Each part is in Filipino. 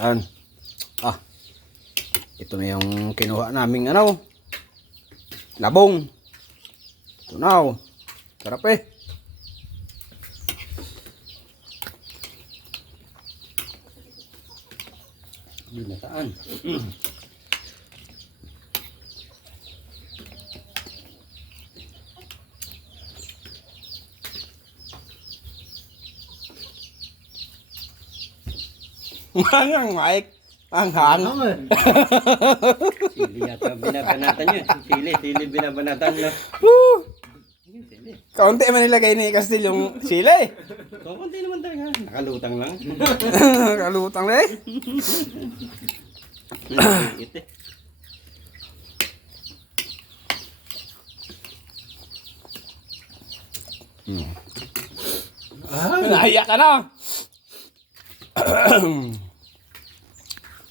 Yan. Ah. Ito na yung kinuha naming ano. Labong. Ito na oh. Sarap eh. Binataan. Ang mic. Ang hang. Sili yata binabanatan nyo. Sili binabanatan nyo. Sili. Kaunti man nilagay ni Castil yung sili. Kaunti naman talaga. Nakalutang lang. Kalutang na eh. Ito eh. Nahiya ka na.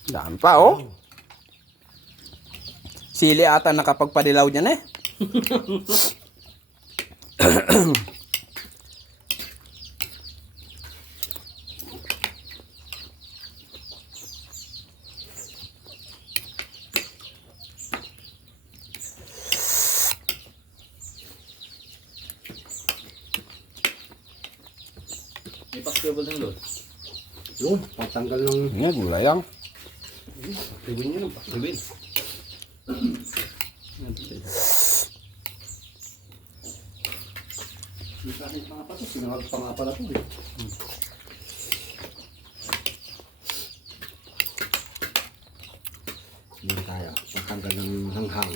Daan pa oh. Sili ata nakapagpadilaw dyan eh. May paskable ng lod. Yun, pagtanggal ng... Nga, gulay lang. Paskable nyo lang. Paskable. Kahit mga pato, sinangag pa nga pala ito eh. Hindi tayo, pagtanggal ng hanghang.